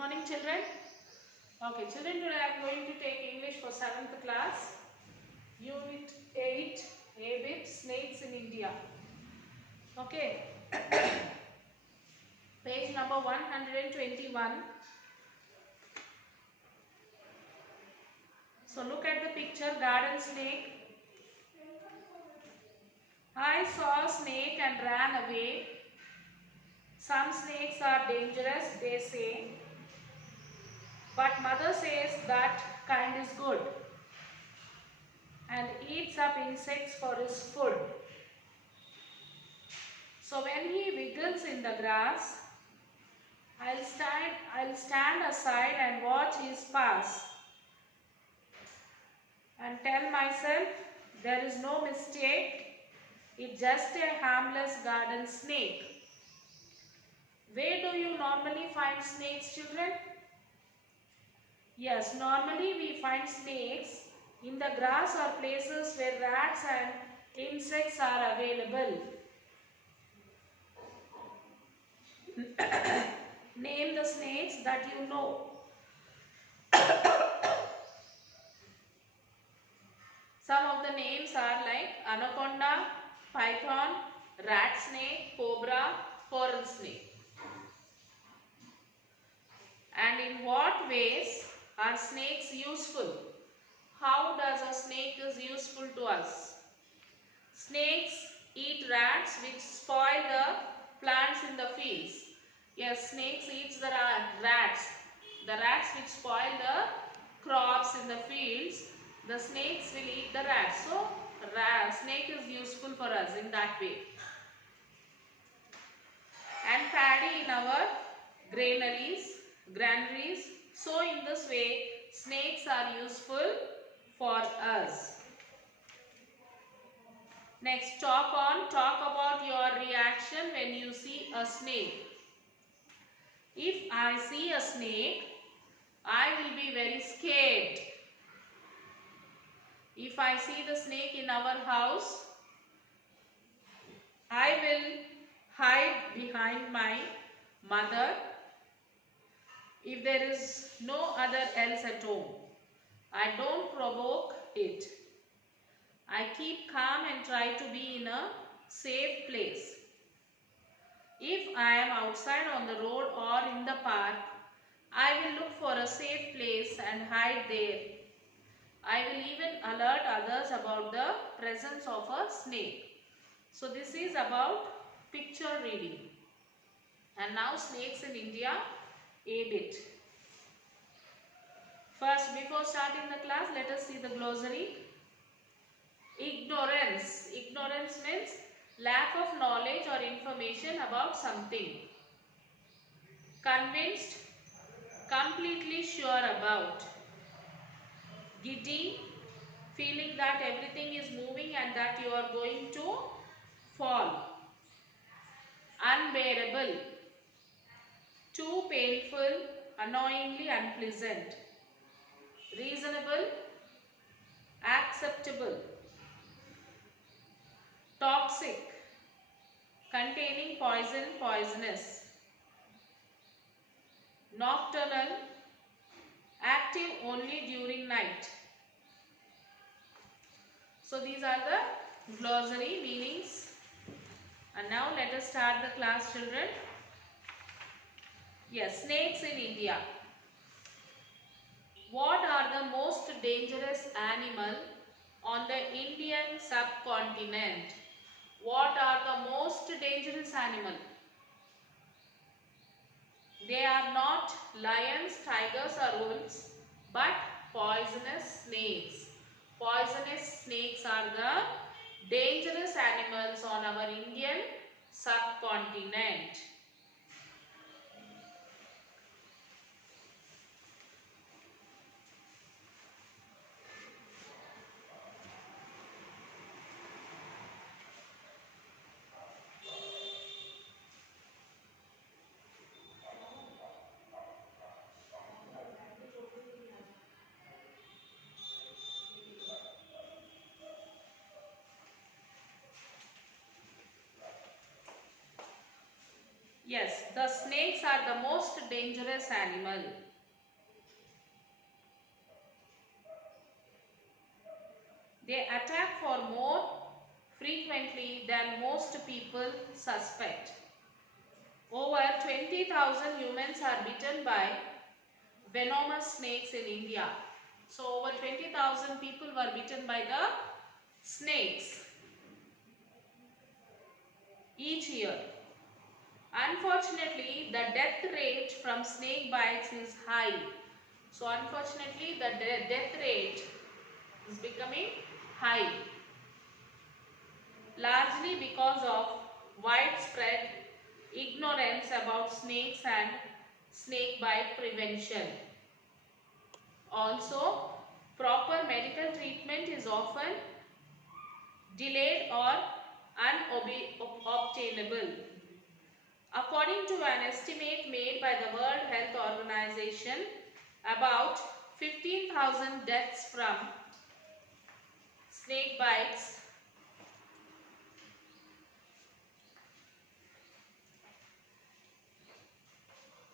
morning, children. Okay, children, today I am going to take English for 7th class, Unit 8, A-Bit, Snakes in India. Okay, page number 121. So look at the picture, garden snake. I saw a snake and ran away. Some snakes are dangerous, they say. But mother says that kind is good and eats up insects for his food. So when he wiggles in the grass, I'll stand aside and watch his pass and tell myself there is no mistake, it's just a harmless garden snake. Where do you normally find snakes, children? Yes, normally we find snakes in the grass or places where rats and insects are available. Name the snakes that you know. Some of the names are like anaconda, python, rat snake, cobra, coral snake. And in what ways are snakes useful? How does a snake is useful to us? Snakes eat rats which spoil the plants in the fields. Yes, snakes eat the rats. The rats which spoil the crops in the fields. The snakes will eat the rats. So, snake is useful for us in that way. And paddy in our granaries. So, in this way, snakes are useful for us. Next, talk about your reaction when you see a snake. If I see a snake, I will be very scared. If I see the snake in our house, I will hide behind my mother. If there is no other else at home, I don't provoke it. I keep calm and try to be in a safe place. If I am outside on the road or in the park, I will look for a safe place and hide there. I will even alert others about the presence of a snake. So this is about picture reading. And now snakes in India, A-Bit. First, before starting the class, let us see the glossary. Ignorance. Ignorance means lack of knowledge or information about something. Convinced, completely sure about. Giddy, feeling that everything is moving and that you are going to fall. Unbearable, too painful, annoyingly unpleasant. Reasonable, acceptable. Toxic, containing poison, poisonous. Nocturnal, active only during night. So these are the glossary meanings. And now let us start the class, children. Yes, snakes in India. What are the most dangerous animal on the Indian subcontinent? What are the most dangerous animal? They are not lions, tigers or wolves, but poisonous snakes. Poisonous snakes are the dangerous animals on our Indian subcontinent. Yes, the snakes are the most dangerous animal. They attack for more frequently than most people suspect. Over 20,000 humans are bitten by venomous snakes in India. So over 20,000 people were bitten by the snakes each year. Unfortunately, the death rate from snake bites is high. So unfortunately, the death rate is becoming high, largely because of widespread ignorance about snakes and snake bite prevention. Also, proper medical treatment is often delayed or unobtainable. According to an estimate made by the World Health Organization, about 15,000 deaths from snake bites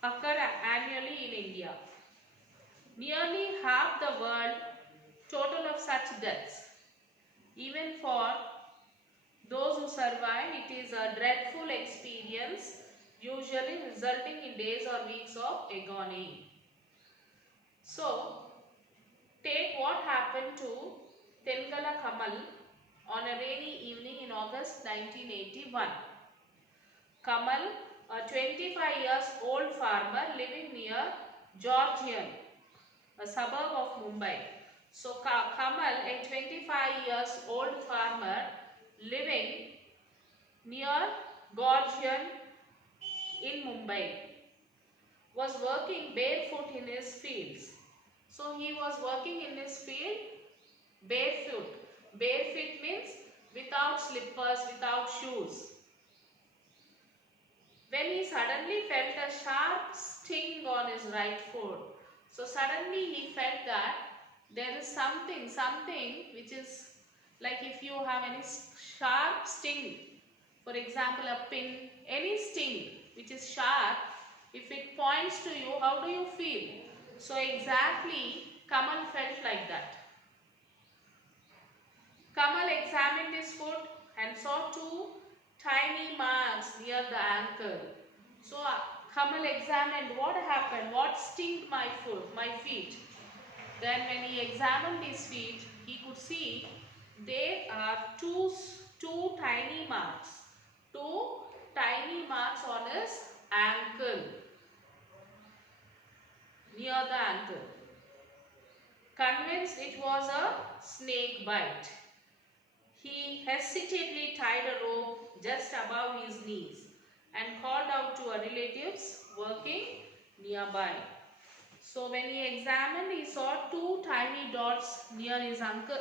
occur annually in India. Nearly half the world total of such deaths. Even for those who survive, it is a dreadful experience, usually resulting in days or weeks of agony. So, take what happened to Tengala Kamal on a rainy evening in August 1981. Kamal, a 25 years old farmer living near Georgian, a suburb of Mumbai. So Kamal, a 25 years old farmer living near Georgian in Mumbai, was working barefoot in his fields. So he was working in his field barefoot. Barefoot means without slippers, without shoes. When he suddenly felt a sharp sting on his right foot. So suddenly he felt that there is something which is like if you have any sharp sting, for example a pin, any sting which is sharp, if it points to you, how do you feel? So exactly Kamal felt like that. Kamal examined his foot and saw two tiny marks near the ankle. So Kamal examined what happened, what stung my foot, my feet. Then when he examined his feet, he could see there are two tiny marks. Two tiny marks on his ankle, near the ankle. Convinced it was a snake bite, he hesitantly tied a rope just above his knees and called out to a relatives working nearby. So when he examined, he saw two tiny dots near his ankle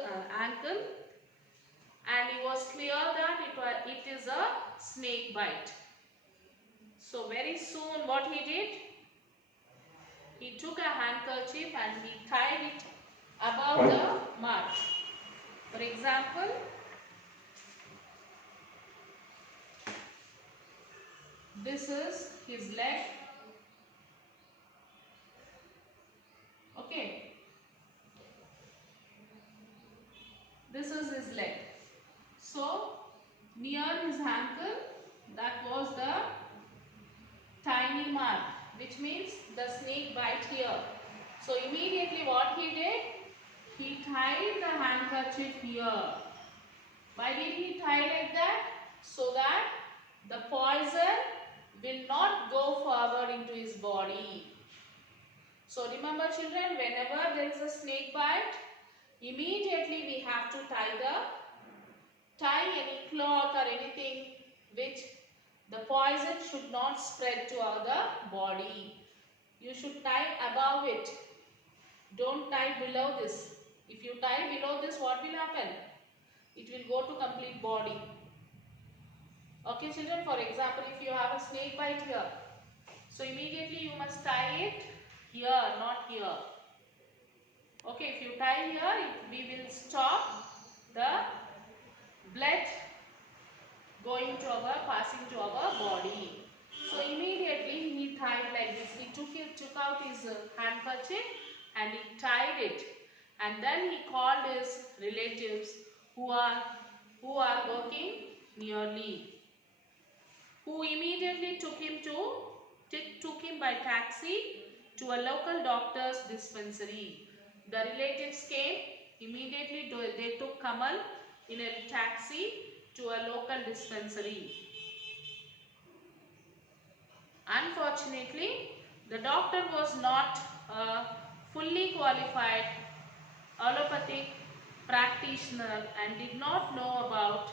and it was clear that it is a snake bite. So very soon what he did? He took a handkerchief and he tied it above the marks. For example, this is his leg. Okay. This is his leg. So, near his ankle, that was the tiny mark, which means the snake bite here. So, immediately what he did? He tied the handkerchief here. Why did he tie like that? So that the poison will not go forward into his body. So, remember children, whenever there is a snake bite, immediately we have to tie any cloth or anything which the poison should not spread to our body. You should tie above it. Don't tie below this. If you tie below this, what will happen? It will go to complete body. Okay children, for example, if you have a snake bite here, so immediately you must tie it here, not here. Okay, if you tie here, we will stop the blood passing to our body. So immediately took out his handkerchief and he tied it, and then he called his relatives who are working nearly, who immediately took him by taxi to a local doctor's dispensary. The relatives came immediately. They took Kamal in a taxi to a local dispensary. Unfortunately, the doctor was not a fully qualified allopathic practitioner and did not know about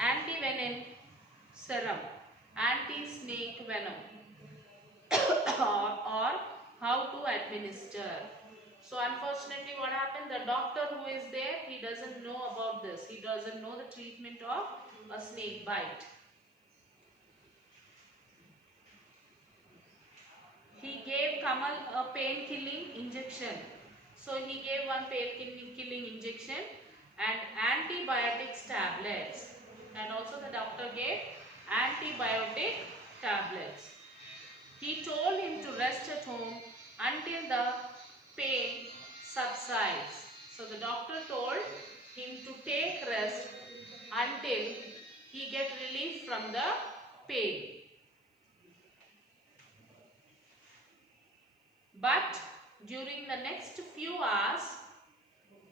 anti-venom serum, anti-snake venom, or how to administer. So unfortunately, what happened? The doctor who is there, he doesn't know about this. He doesn't know the treatment of a snake bite. He gave Kamal a pain-killing injection. So he gave one pain-killing injection and antibiotics tablets. And also the doctor gave antibiotic tablets. He told him to rest at home until the pain subsides. So the doctor told him to take rest until he get relief from the pain. But during the next few hours,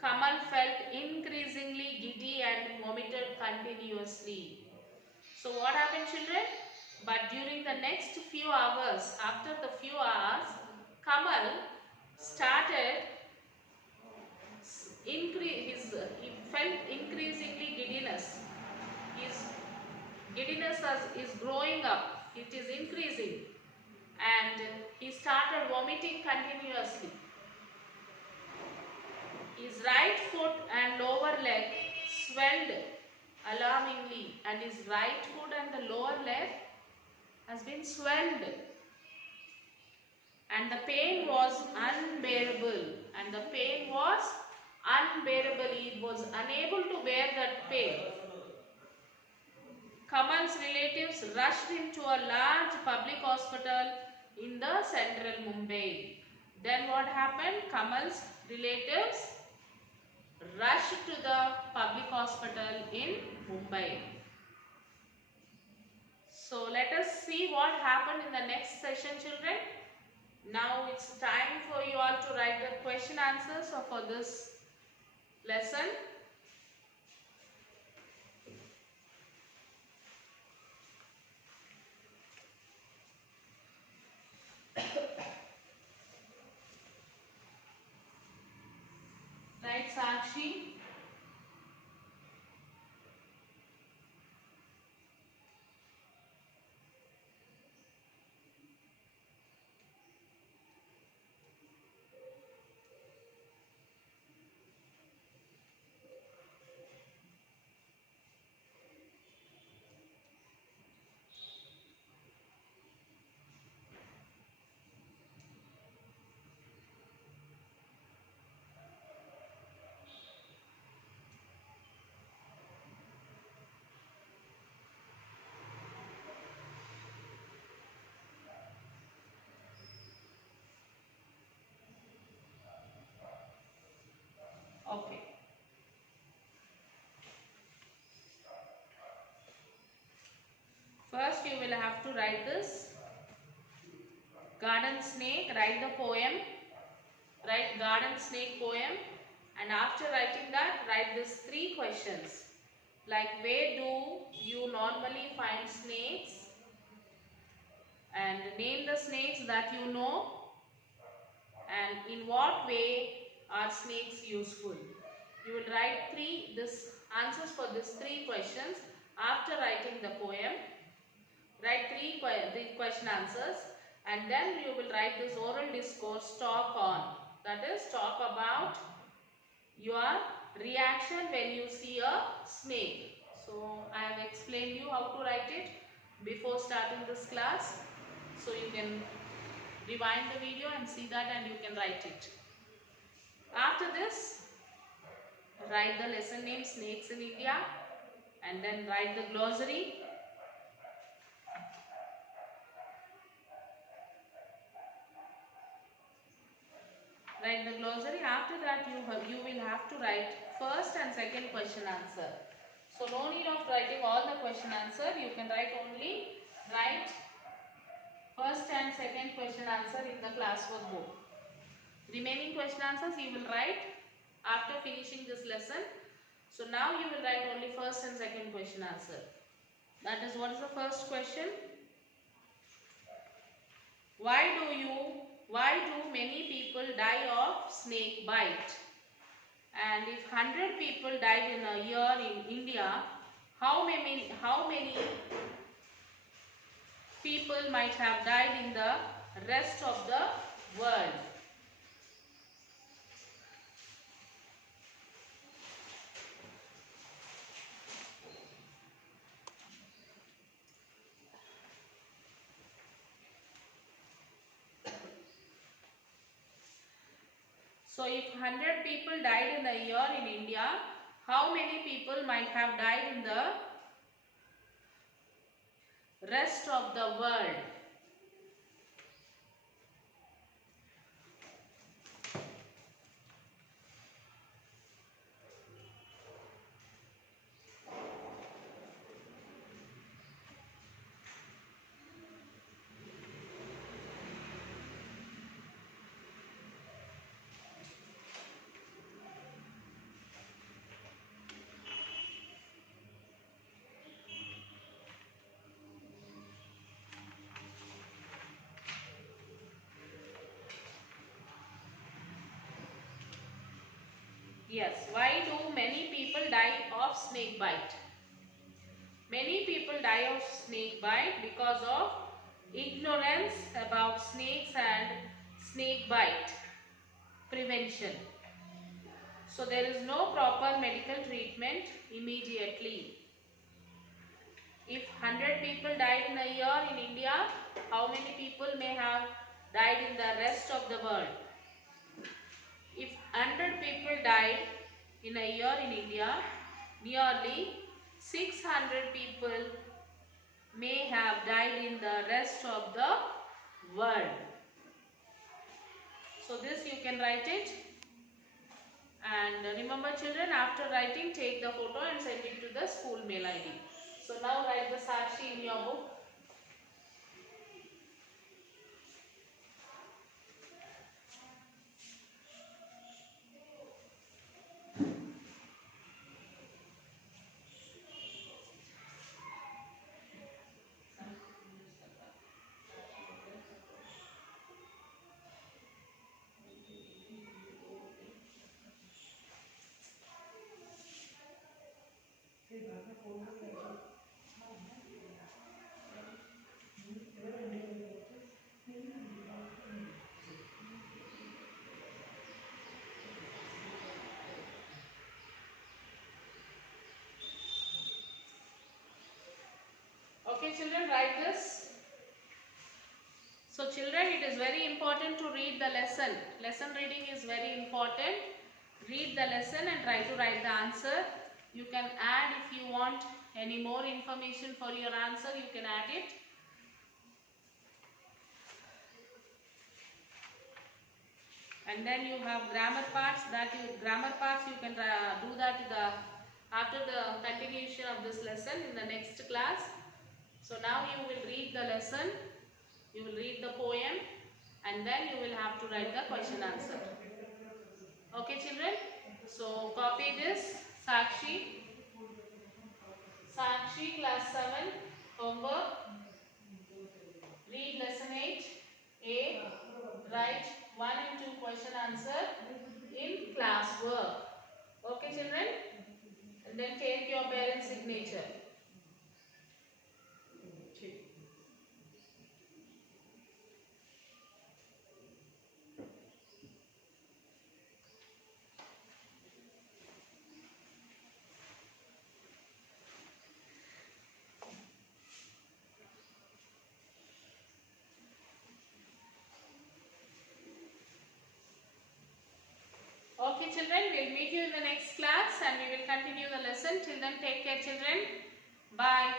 Kamal felt increasingly giddy and vomited continuously. So what happened, children? But during the next few hours, after the few hours, Kamal started he felt increasingly giddiness. His giddiness is growing up. It is increasing. And he started vomiting continuously. His right foot and lower leg swelled alarmingly, and his right foot and the lower leg has been swelled, and the pain was unbearable, He was unable to bear that pain. Kamal's relatives rushed him to a large public hospital in the central Mumbai. Then what happened? Kamal's relatives rushed to the public hospital in Mumbai. So let us see what happened in the next session, children. Now it's time for you all to write the question answers for this lesson. Right, Sakshi? Okay. First you will have to write this garden snake, write the poem, write garden snake poem, and after writing that, write these 3 questions. Like, where do you normally find snakes? And name the snakes that you know. And in what way are snakes useful? You will write answers for these 3 questions after writing the poem. Write 3 question answers, and then you will write this oral discourse talk on. That is, talk about your reaction when you see a snake. So I have explained you how to write it before starting this class. So you can rewind the video and see that, and you can write it. After this, write the lesson name Snakes in India, and then write the glossary. write the glossary. After that you will have to write first and second question answer. So no need of writing all the question answer. You can write first and second question answer in the classwork book. Remaining question answers you will write after finishing this lesson. So now you will write only first and second question answer. That is, what is the first question? Why do many people die of snake bite? And if 100 people died in a year in India, how many people might have died in the rest of the world? So if 100 people died in a year in India, how many people might have died in the rest of the world? Yes, why do many people die of snake bite? Many people die of snake bite because of ignorance about snakes and snake bite prevention. So there is no proper medical treatment immediately. If 100 people died in a year in India, how many people may have died in the rest of the world? If 100 people died in a year in India, nearly 600 people may have died in the rest of the world. So this you can write it. And remember children, after writing, take the photo and send it to the school mail ID. So now write the Sakshi in your book. Okay children, write this. So children, it is very important to read the lesson. Lesson reading is very important. Read the lesson and try to write the answer. You can add, if you want any more information for your answer, you can add it. And then you have grammar parts. You can do that after the continuation of this lesson in the next class. So now you will read the lesson, you will read the poem, and then you will have to write the question answer. Okay children? So copy this. Sakshi class 7 homework. Read lesson 8. A. Write 1 and 2 question answer in classwork. Okay children? And then take your parents' signature. Okay children, we'll meet you in the next class and we will continue the lesson. Till then, take care children. Bye.